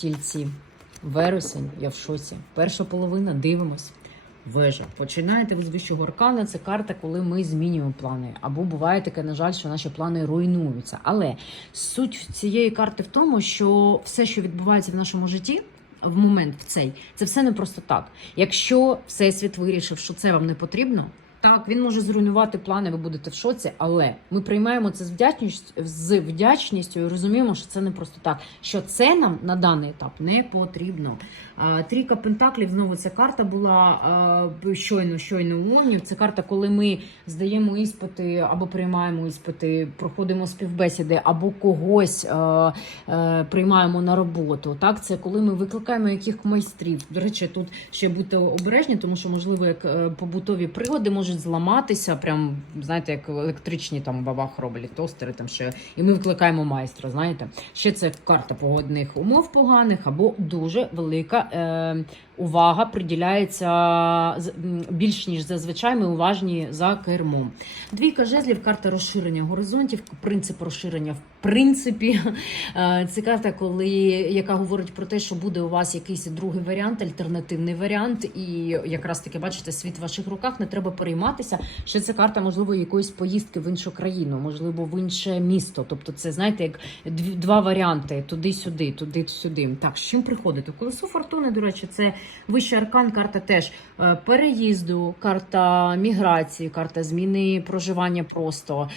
Тільці. Вересень, я в шоці. Перша половина, дивимось. Вежа. Починаєте ви з вищого аркана. Це карта, коли ми змінюємо плани. Або буває таке, на жаль, що наші плани руйнуються. Але суть цієї карти в тому, що все, що відбувається в нашому житті. В момент в цей це все не просто так. Якщо всесвіт вирішив, що це вам не потрібно, так він може зруйнувати плани, ви будете в шоці, але ми приймаємо це з вдячністю, з вдячністю і розуміємо, що це не просто так. Що це нам на даний етап не потрібно. Трійка Пентаклів знову ця карта була щойно, щойно у Лунів. Це карта, коли ми здаємо іспити або приймаємо іспити, проходимо співбесіди, або когось а, приймаємо на роботу. Так, це коли ми викликаємо яких майстрів. До речі, тут ще будьте обережні, тому що можливо, як е, побутові прилади можуть зламатися, прям знаєте, як електричні там бабах роблять тостери. Там ще і ми викликаємо майстра. Знаєте, ще це карта погодних умов поганих або дуже велика. Е, Увага приділяється більш ніж зазвичай. Ми уважні за кермом. Двійка жезлів, карта розширення горизонтів, принцип розширення в принципі. Е, Це карта, коли яка говорить про те, що буде у вас якийсь другий варіант, альтернативний варіант, і якраз таки бачите, світ в ваших руках не треба перейматися. Що це карта, можливо, якоїсь поїздки в іншу країну, можливо, в інше місто. Тобто, це знаєте, як два варіанти: туди-сюди, туди-сюди. Так, з чим приходити? Колесо фортуни, до речі, це вищий аркан, карта теж е, переїзду, карта міграції, карта зміни проживання просто.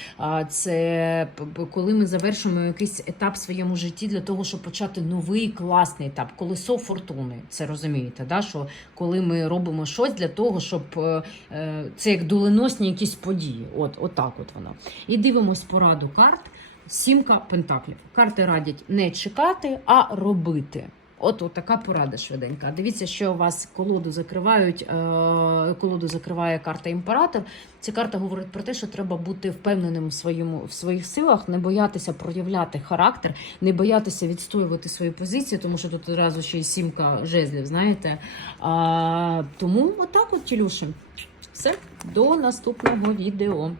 Це коли ми завершуємо якийсь етап в своєму житті для того, щоб почати новий класний етап. Колесо фортуни. Це розумієте, да? що коли ми робимо щось для того, щоб е, е, це як доленосні якісь події. От, от так от воно. І дивимось пораду карт. Сімка пентаклів. Карти радять не чекати, а робити. От, от така порада швиденька. Дивіться, що у вас колоду закривають. Е, колоду закриває карта імператор. Ця карта говорить про те, що треба бути впевненим в своєму в своїх силах, не боятися проявляти характер, не боятися відстоювати свої позиції, тому що тут одразу ще й сімка жезлів, знаєте. А, тому отак, от, Тілюшин. Все, до наступного відео.